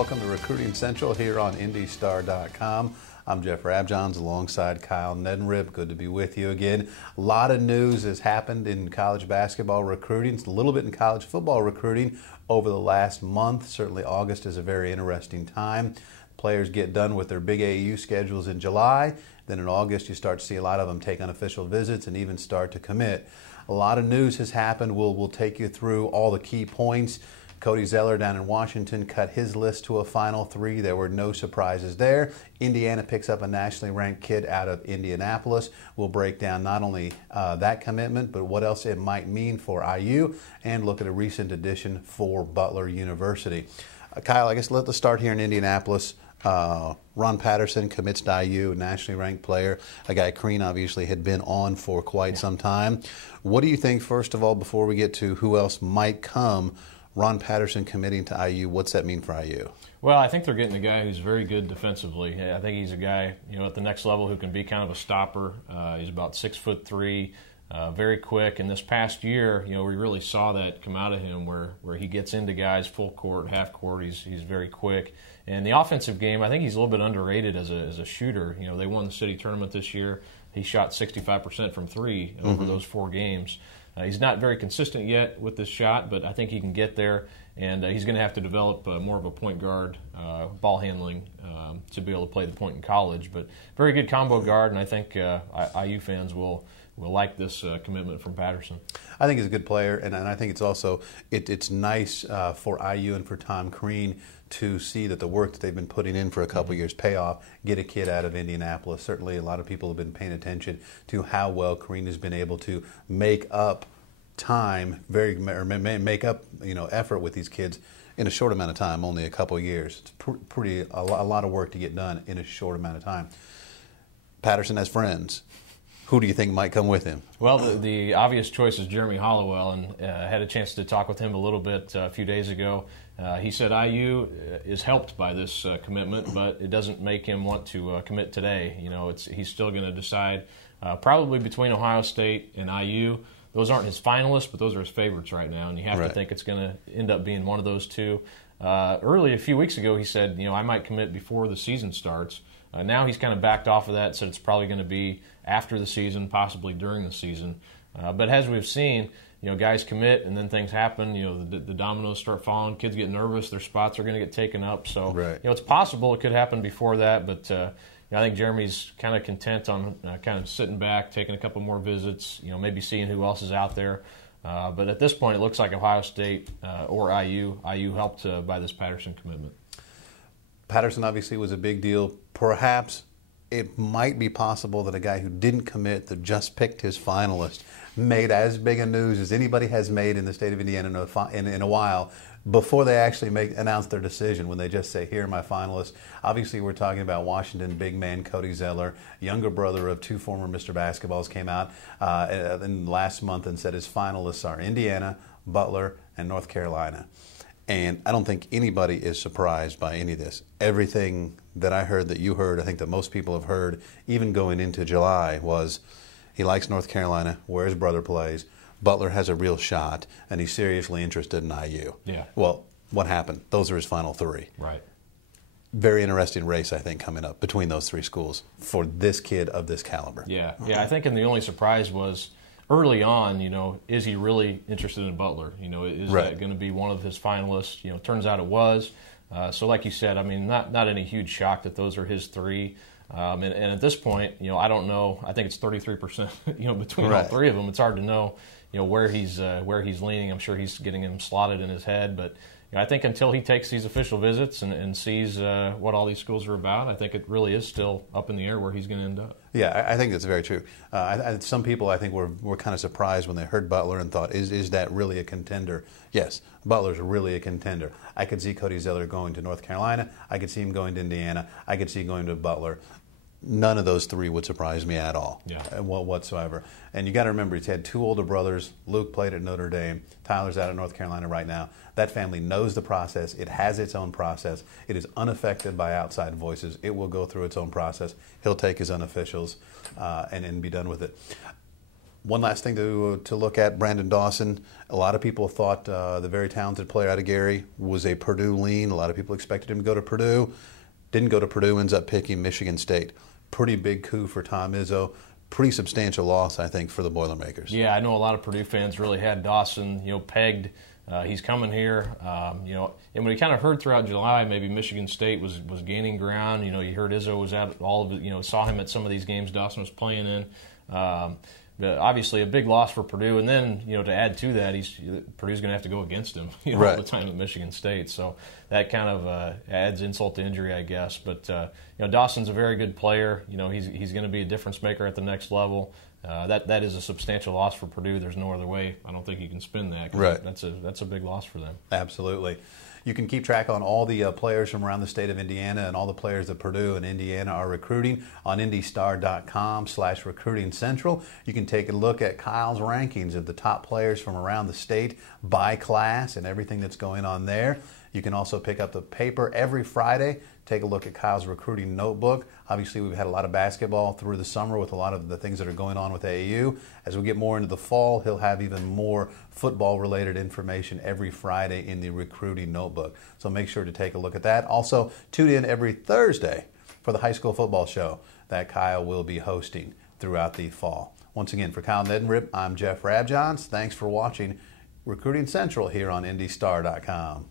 Welcome to Recruiting Central here on IndyStar.com. I'm Jeff Rabjohns alongside Kyle Neddenrip. Good to be with you again. A lot of news has happened in college basketball recruiting, a little bit in college football recruiting over the last month. Certainly August is a very interesting time. Players get done with their big AAU schedules in July. Then in August you start to see a lot of them take unofficial visits and even start to commit. A lot of news has happened. We'll take you through all the key points. Cody Zeller down in Washington cut his list to a final three. There were no surprises there. Indiana picks up a nationally ranked kid out of Indianapolis. We'll break down not only that commitment, but what else it might mean for IU, and look at a recent addition for Butler University. Kyle, I guess let's start here in Indianapolis. Ron Patterson commits to IU, a nationally ranked player, a guy Crean obviously had been on for quite some time. What do you think, first of all, before we get to who else might come? Ron Patterson committing to IU, what's that mean for IU? Well, I think they're getting a guy who's very good defensively. I think he's a guy, at the next level who can be kind of a stopper. He's about 6'3", very quick. And this past year, we really saw that come out of him, where he gets into guys full court, half court. He's very quick. And the offensive game, I think he's a little bit underrated as a shooter. They won the city tournament this year. He shot 65% from three over those 4 games. He's not very consistent yet with this shot, but I think he can get there, and he's going to have to develop more of a point guard ball handling to be able to play the point in college. But very good combo guard, and I think IU fans will like this commitment from Patterson. I think he's a good player, and I think it's also it's nice for IU and for Tom Crean to see that the work that they've been putting in for a couple years pay off, get a kid out of Indianapolis. Certainly a lot of people have been paying attention to how well Crean has been able to make up time, make up effort with these kids in a short amount of time, only a couple of years. It's a lot of work to get done in a short amount of time. Patterson has friends. Who do you think might come with him? Well, the obvious choice is Jeremy Hollowell, and I had a chance to talk with him a little bit a few days ago. He said IU is helped by this commitment, but it doesn't make him want to commit today. He's still going to decide probably between Ohio State and IU. Those aren't his finalists, but those are his favorites right now, and you have to think it's going to end up being one of those two. Early, a few weeks ago, he said, I might commit before the season starts. Now he's kind of backed off of that, said it's probably going to be after the season, possibly during the season. But as we've seen, guys commit and then things happen. The dominoes start falling. Kids get nervous. Their spots are going to get taken up. So it's possible it could happen before that. But I think Jeremy's kind of content on kind of sitting back, taking a couple more visits. Maybe seeing who else is out there. But at this point, it looks like Ohio State or IU helped by this Patterson commitment. Patterson obviously was a big deal. Perhaps it might be possible that a guy who didn't commit, that just picked his finalist, made as big a news as anybody has made in the state of Indiana in a while, before they actually announce their decision, when they just say, here are my finalists. Obviously, we're talking about Washington big man Cody Zeller, younger brother of 2 former Mr. Basketballs, came out in last month and said his finalists are Indiana, Butler, and North Carolina. And I don't think anybody is surprised by any of this. Everything that I heard, that you heard, I think that most people have heard, even going into July, was he likes North Carolina, where his brother plays. Butler has a real shot, and he's seriously interested in IU. Yeah. Well, what happened? Those are his final 3. Right. Very interesting race, I think, coming up between those 3 schools for this kid of this caliber. Yeah. I think, and the only surprise was early on, is he really interested in Butler? Is that going to be one of his finalists? Turns out it was. So like you said, not any huge shock that those are his 3. And at this point, I don't know. I think it's 33%, between all 3 of them. It's hard to know, where he's leaning. I'm sure he's getting him slotted in his head, but I think until he takes these official visits and sees what all these schools are about, I think it really is still up in the air where he's going to end up. Yeah, I think that's very true. Some people, I think, were kind of surprised when they heard Butler and thought, is that really a contender? Yes, Butler's really a contender. I could see Cody Zeller going to North Carolina. I could see him going to Indiana. I could see him going to Butler. None of those 3 would surprise me at all, whatsoever. And you got to remember, he's had 2 older brothers. Luke played at Notre Dame. Tyler's out at North Carolina right now. That family knows the process. It has its own process. It is unaffected by outside voices. It will go through its own process. He'll take his unofficials and be done with it. One last thing to look at, Branden Dawson. A lot of people thought the very talented player out of Gary was a Purdue lean. A lot of people expected him to go to Purdue. Didn't go to Purdue, ends up picking Michigan State. Pretty big coup for Tom Izzo. Pretty substantial loss, I think, for the Boilermakers. Yeah, I know a lot of Purdue fans really had Dawson, pegged. He's coming here, and we kind of heard throughout July maybe Michigan State was gaining ground. You heard Izzo was at all of it, saw him at some of these games Dawson was playing in. But obviously a big loss for Purdue, and then to add to that, Purdue's going to have to go against him right. all the time at Michigan State. So that kind of adds insult to injury, I guess. But Dawson's a very good player. He's going to be a difference maker at the next level. That is a substantial loss for Purdue. There's no other way. I don't think you can spin that. Right. That's a big loss for them. Absolutely. You can keep track on all the players from around the state of Indiana, and all the players that Purdue and Indiana are recruiting on indystar.com/recruiting central. You can take a look at Kyle's rankings of the top players from around the state by class and everything that's going on there. You can also pick up the paper every Friday. Take a look at Kyle's recruiting notebook. Obviously, we've had a lot of basketball through the summer with a lot of the things that are going on with AAU. As we get more into the fall, he'll have even more football-related information every Friday in the recruiting notebook. So make sure to take a look at that. Also, tune in every Thursday for the high school football show that Kyle will be hosting throughout the fall. Once again, for Kyle Nedenrip, I'm Jeff Rabjohns. Thanks for watching Recruiting Central here on indystar.com.